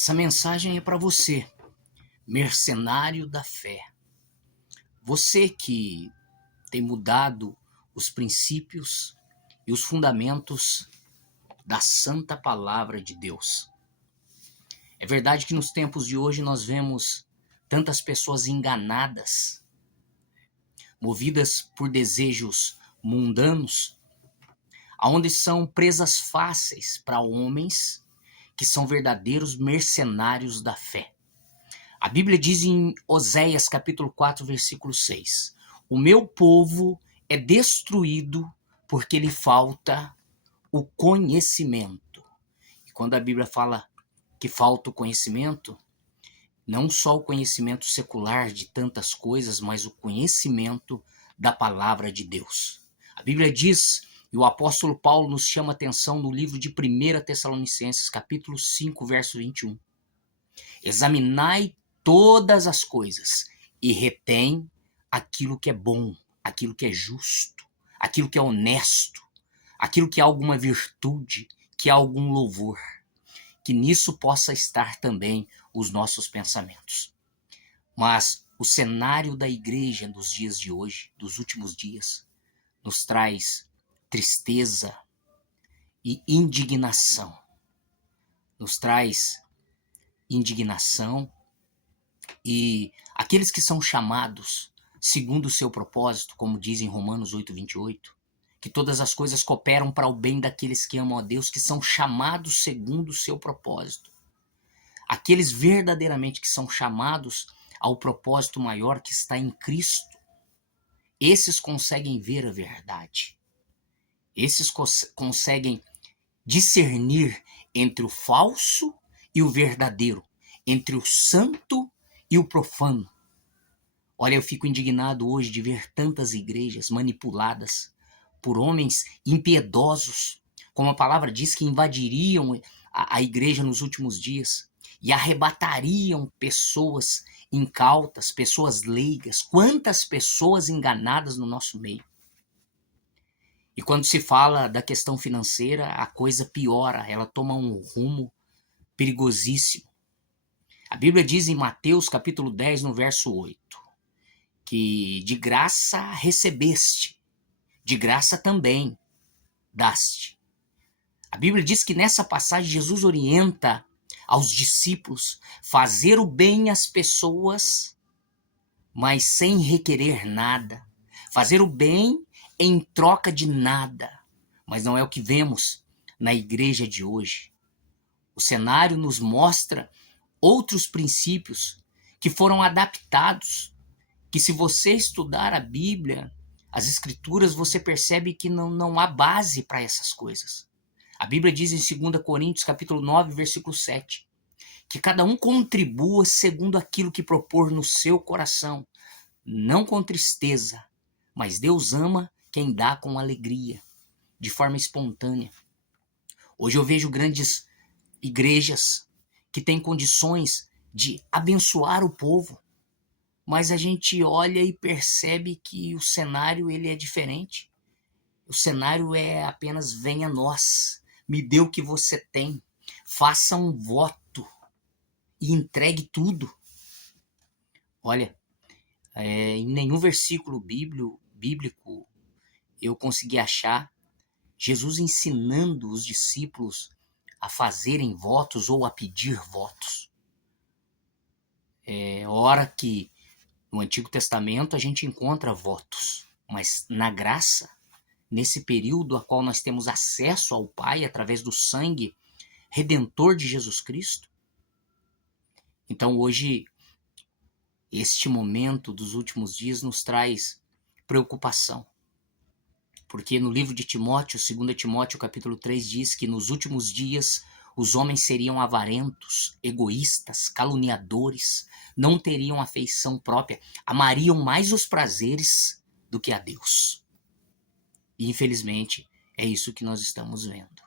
Essa mensagem é para você, mercenário da fé. Você que tem mudado os princípios e os fundamentos da santa palavra de Deus. É verdade que nos tempos de hoje nós vemos tantas pessoas enganadas, movidas por desejos mundanos, aonde são presas fáceis para homens que são verdadeiros mercenários da fé. A Bíblia diz em Oséias capítulo 4, versículo 6: O meu povo é destruído porque lhe falta o conhecimento. E quando a Bíblia fala que falta o conhecimento, não só o conhecimento secular de tantas coisas, mas o conhecimento da palavra de Deus. A Bíblia diz, e o apóstolo Paulo nos chama atenção no livro de 1 Tessalonicenses, capítulo 5, verso 21. Examinai todas as coisas e retém aquilo que é bom, aquilo que é justo, aquilo que é honesto, aquilo que é alguma virtude, que é algum louvor. Que nisso possa estar também os nossos pensamentos. Mas o cenário da igreja dos dias de hoje, dos últimos dias, nos traz tristeza e indignação. Nos traz indignação e aqueles que são chamados segundo o seu propósito, como diz em Romanos 8, 28, que todas as coisas cooperam para o bem daqueles que amam a Deus, que são chamados segundo o seu propósito. Aqueles verdadeiramente que são chamados ao propósito maior que está em Cristo, esses conseguem ver a verdade. Esses conseguem discernir entre o falso e o verdadeiro, entre o santo e o profano. Olha, eu fico indignado hoje de ver tantas igrejas manipuladas por homens impiedosos, como a palavra diz, que invadiriam a igreja nos últimos dias e arrebatariam pessoas incautas, pessoas leigas. Quantas pessoas enganadas no nosso meio. E quando se fala da questão financeira, a coisa piora, ela toma um rumo perigosíssimo. A Bíblia diz em Mateus capítulo 10, no verso 8, que de graça recebeste, de graça também daste. A Bíblia diz que nessa passagem Jesus orienta aos discípulos fazer o bem às pessoas, mas sem requerer nada. Fazer o bem em troca de nada. Mas não é o que vemos na igreja de hoje. O cenário nos mostra outros princípios que foram adaptados, que se você estudar a Bíblia, as Escrituras, você percebe que não há base para essas coisas. A Bíblia diz em 2 Coríntios, capítulo 9, versículo 7, que cada um contribua segundo aquilo que propor no seu coração, não com tristeza, mas Deus ama quem dá com alegria, de forma espontânea. Hoje eu vejo grandes igrejas que têm condições de abençoar o povo, mas a gente olha e percebe que o cenário ele é diferente. O cenário é apenas venha a nós, me dê o que você tem, faça um voto e entregue tudo. Olha, em nenhum versículo bíblico eu consegui achar Jesus ensinando os discípulos a fazerem votos ou a pedir votos. É hora que no Antigo Testamento a gente encontra votos, mas na graça, nesse período a qual nós temos acesso ao Pai através do sangue redentor de Jesus Cristo. Então hoje, este momento dos últimos dias nos traz preocupação. Porque no livro de Timóteo, 2 Timóteo capítulo 3, diz que nos últimos dias os homens seriam avarentos, egoístas, caluniadores, não teriam afeição própria, amariam mais os prazeres do que a Deus. E infelizmente é isso que nós estamos vendo.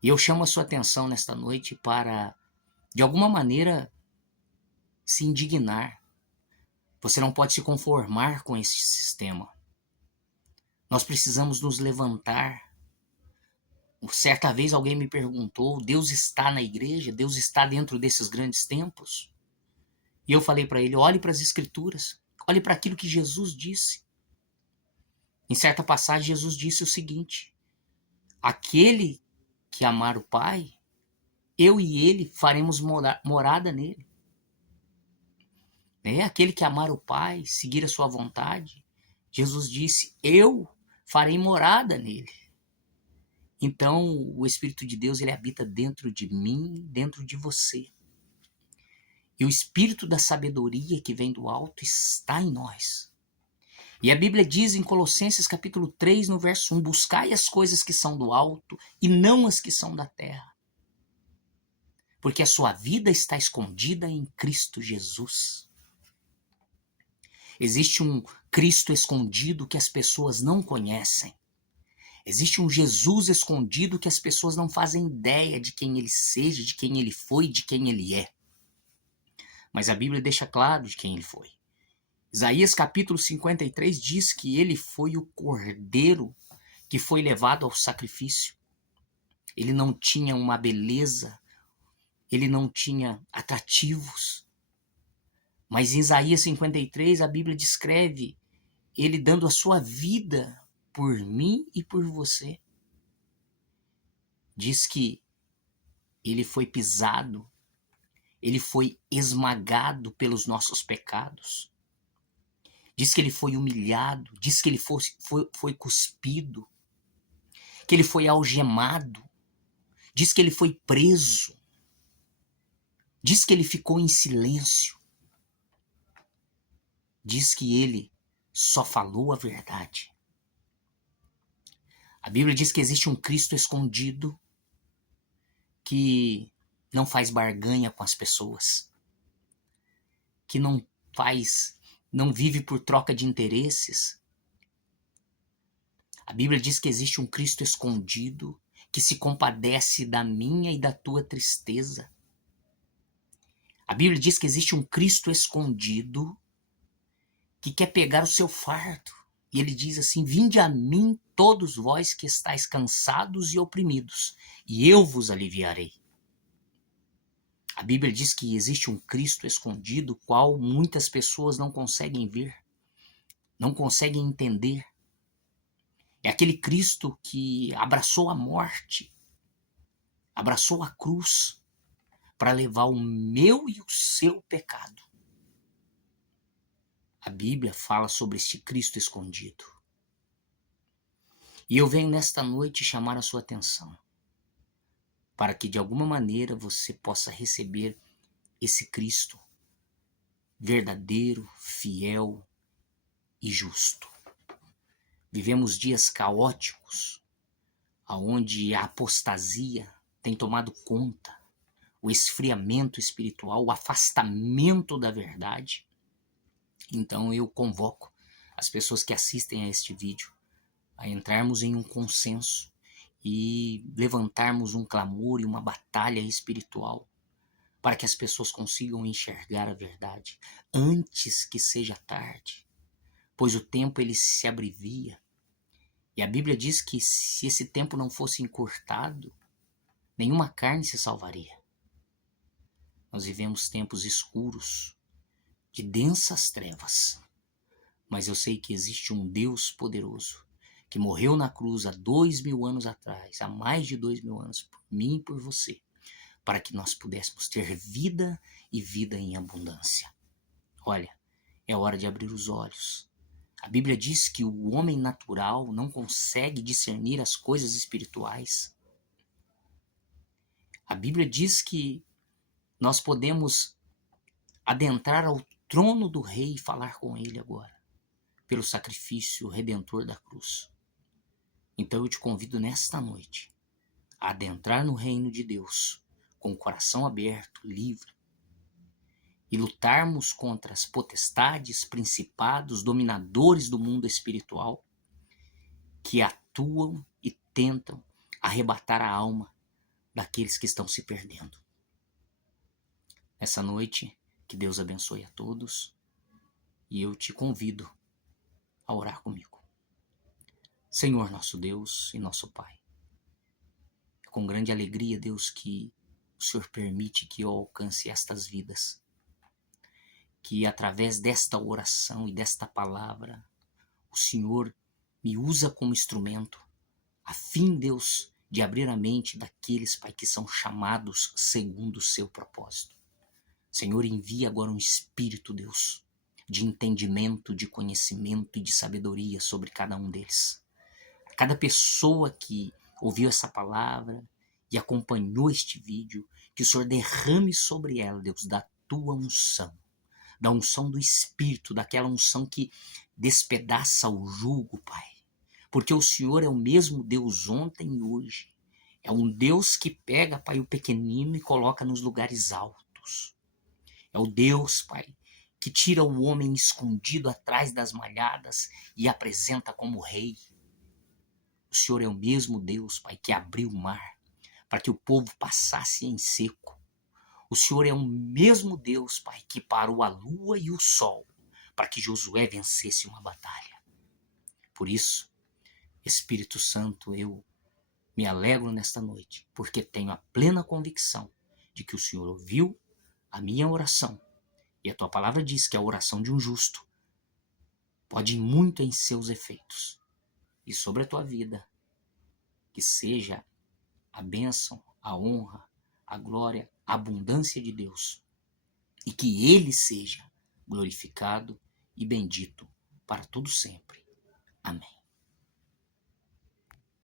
E eu chamo a sua atenção nesta noite para, de alguma maneira, se indignar. Você não pode se conformar com esse sistema. Nós precisamos nos levantar Certa vez alguém me perguntou: Deus está na igreja? Deus está dentro desses grandes templos? E eu falei para ele: olhe para as Escrituras, olhe para aquilo que Jesus disse. Em certa passagem, Jesus disse o seguinte: aquele que amar o Pai, eu e ele faremos morada nele. Aquele que amar o Pai, seguir a sua vontade, Jesus disse: eu farei morada nele. Então, o Espírito de Deus, ele habita dentro de mim, dentro de você. E o Espírito da sabedoria que vem do alto está em nós. E a Bíblia diz em Colossenses capítulo 3, no verso 1, buscai as coisas que são do alto e não as que são da terra. Porque a sua vida está escondida em Cristo Jesus. Existe um Cristo escondido que as pessoas não conhecem. Existe um Jesus escondido que as pessoas não fazem ideia de quem ele seja, de quem ele foi, de quem ele é. Mas a Bíblia deixa claro de quem ele foi. Isaías capítulo 53 diz que ele foi o cordeiro que foi levado ao sacrifício. Ele não tinha uma beleza, ele não tinha atrativos. Mas em Isaías 53 a Bíblia descreve ele dando a sua vida por mim e por você. Diz que ele foi pisado, ele foi esmagado pelos nossos pecados. Diz que ele foi humilhado, diz que ele foi cuspido, que ele foi algemado, diz que ele foi preso, diz que ele ficou em silêncio, diz que ele só falou a verdade. A Bíblia diz que existe um Cristo escondido que não faz barganha com as pessoas, que não vive por troca de interesses. A Bíblia diz que existe um Cristo escondido que se compadece da minha e da tua tristeza. A Bíblia diz que existe um Cristo escondido que quer pegar o seu fardo. E ele diz assim: vinde a mim todos vós que estáis cansados e oprimidos, e eu vos aliviarei. A Bíblia diz que existe um Cristo escondido, qual muitas pessoas não conseguem ver, não conseguem entender. É aquele Cristo que abraçou a morte, abraçou a cruz, para levar o meu e o seu pecado. A Bíblia fala sobre este Cristo escondido. E eu venho nesta noite chamar a sua atenção, para que de alguma maneira você possa receber esse Cristo verdadeiro, fiel e justo. Vivemos dias caóticos, onde a apostasia tem tomado conta, o esfriamento espiritual, o afastamento da verdade. Então eu convoco as pessoas que assistem a este vídeo a entrarmos em um consenso e levantarmos um clamor e uma batalha espiritual para que as pessoas consigam enxergar a verdade antes que seja tarde, pois o tempo ele se abrevia. E a Bíblia diz que se esse tempo não fosse encurtado, nenhuma carne se salvaria. Nós vivemos tempos escuros, de densas trevas, mas eu sei que existe um Deus poderoso que morreu na cruz há 2000 anos atrás, há mais de 2000 anos, por mim e por você, para que nós pudéssemos ter vida e vida em abundância. Olha, é hora de abrir os olhos. A Bíblia diz que o homem natural não consegue discernir as coisas espirituais. A Bíblia diz que nós podemos adentrar ao trono do rei e falar com ele agora, pelo sacrifício redentor da cruz. Então eu te convido nesta noite a adentrar no reino de Deus com o coração aberto, livre, e lutarmos contra as potestades, principados, dominadores do mundo espiritual que atuam e tentam arrebatar a alma daqueles que estão se perdendo. Essa noite, que Deus abençoe a todos, e eu te convido a orar comigo. Senhor nosso Deus e nosso Pai, com grande alegria, Deus, que o Senhor permite que eu alcance estas vidas. Que através desta oração e desta palavra, o Senhor me usa como instrumento, a fim, Deus, de abrir a mente daqueles, Pai, que são chamados segundo o seu propósito. Senhor, envia agora um espírito, Deus, de entendimento, de conhecimento e de sabedoria sobre cada um deles. Cada pessoa que ouviu essa palavra e acompanhou este vídeo, que o Senhor derrame sobre ela, Deus, da tua unção, da unção do Espírito, daquela unção que despedaça o jugo, Pai. Porque o Senhor é o mesmo Deus ontem e hoje. É um Deus que pega, Pai, o pequenino e coloca nos lugares altos. É o Deus, Pai, que tira o homem escondido atrás das malhadas e apresenta como rei. O Senhor é o mesmo Deus, Pai, que abriu o mar para que o povo passasse em seco. O Senhor é o mesmo Deus, Pai, que parou a lua e o sol para que Josué vencesse uma batalha. Por isso, Espírito Santo, eu me alegro nesta noite, porque tenho a plena convicção de que o Senhor ouviu a minha oração. E a tua palavra diz que a oração de um justo pode ir muito em seus efeitos. E sobre a tua vida, que seja a bênção, a honra, a glória, a abundância de Deus. E que Ele seja glorificado e bendito para todo sempre. Amém.